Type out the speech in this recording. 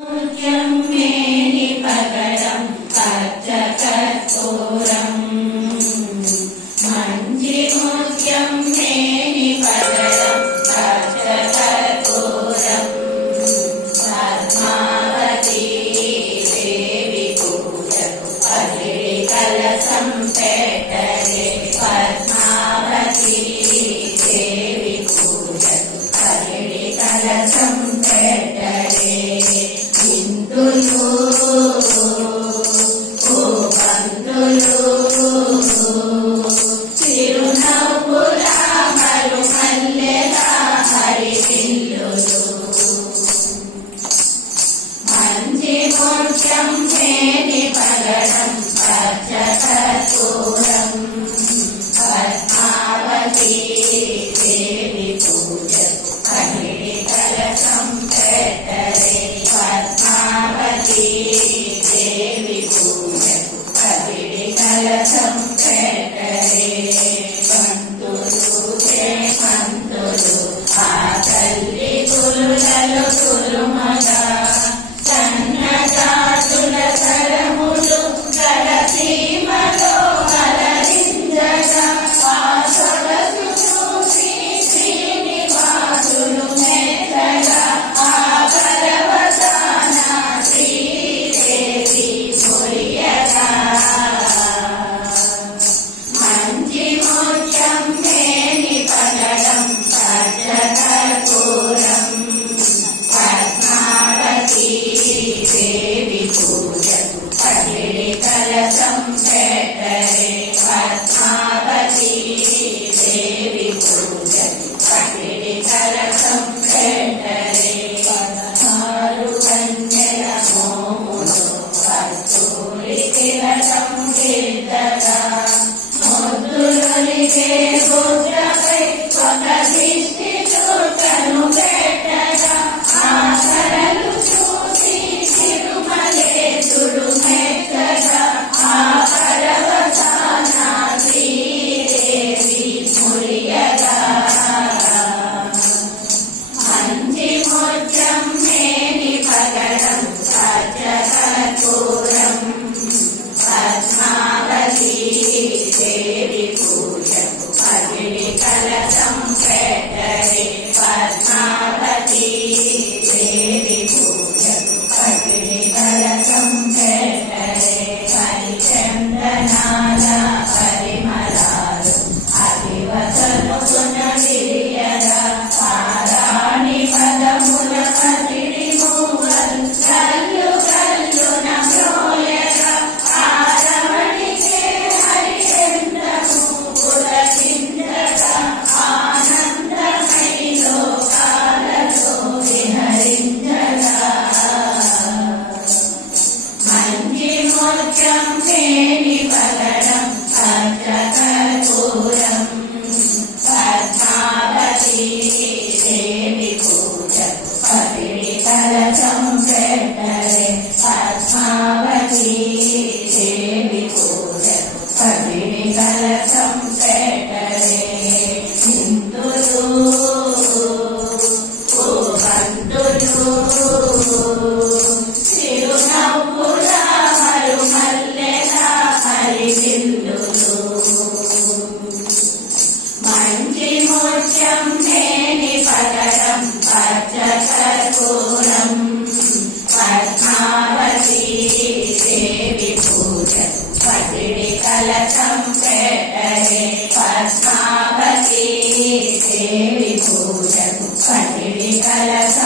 ముత్యం మేని పగడం పచ్చ కర్పూరం మంచి ముత్యం మేని పగడం పచ్చ కర్పూరం పద్మావతి దేవి పూజకు పసిడి కలశం పెట్టరే పద్మావతి దేవి పూజకు పసిడి కలశం పెట్టరే మంచి ముత్యం మేని పగడం పచ్చ కర్పూరం పద్మావతి దేవి పూజకు పసిడి కలశం పెట్టరే పద్మావతి దేవి పూజకు పసిడి కలశం పెట్టరే పంతులు ఆ తల్లి కులులలో కులుమగా సన్నజాతుల సరములు గడసీమలో అలరించగా ఆ సొగసు చూసి శ్రీనివాసులు మెత్తగా ఆ పరవశాన శ్రీదేవి మురియగా మంచి ముత్యం మేని పగడం పచ్చ కర్పూరం పద్మావతి దేవి పూజకు పసిడి కలశం పెట్టరే పద్మావతి దేవి పూజకు పసిడి కలశం పెట్టరే 16 కన్యల మోములో కస్తూరి తిలకం గిద్దగా ముద్దులొలికే బుగ్గపై ఒక దిష్టి చుట్టను పెట్టగా ఆకరలు చూసి తిరుమలేశుడు మెత్తగా ఆ పరవశాన శ్రీదేవి మురియగా మంచి ముత్యం మేని పగడం పచ్చ కర్పూరం పద్మావతి దేవి పూజకు పసిడి కలశం పెట్టరే పద్మావతి దేవి పూజకు పసిడి కలశం పెట్టరే హరిచందనాల పరిమళాలు అదివసను పునరిరియగా పారాణి పదముల పసిడి మూవలు కల్లు కల్లున మ్రోయగా ఆరమణికే హరిచంద్రము పులకించగా ఆనందమై లోకాలలో విహరించగా మంచి ముత్యం మేని పగడం పచ్చ కర్పూరం పద్మావతి దేవి పూజకు పసిడి కలశం పెట్టరే పద్మావతి దేవి పూజకు పసిడి కలశం పెట్టరే చిరునవ్వుల మరుమల్లెల హరివిల్లులు మంచి ముత్యం మేని పగడం పచ్చ కర్పూరం పద్మావతి దేవి పూజకు పసిడి కలశం పెట్టరే పద్మావతి దేవి పూజకు పసిడి కలశం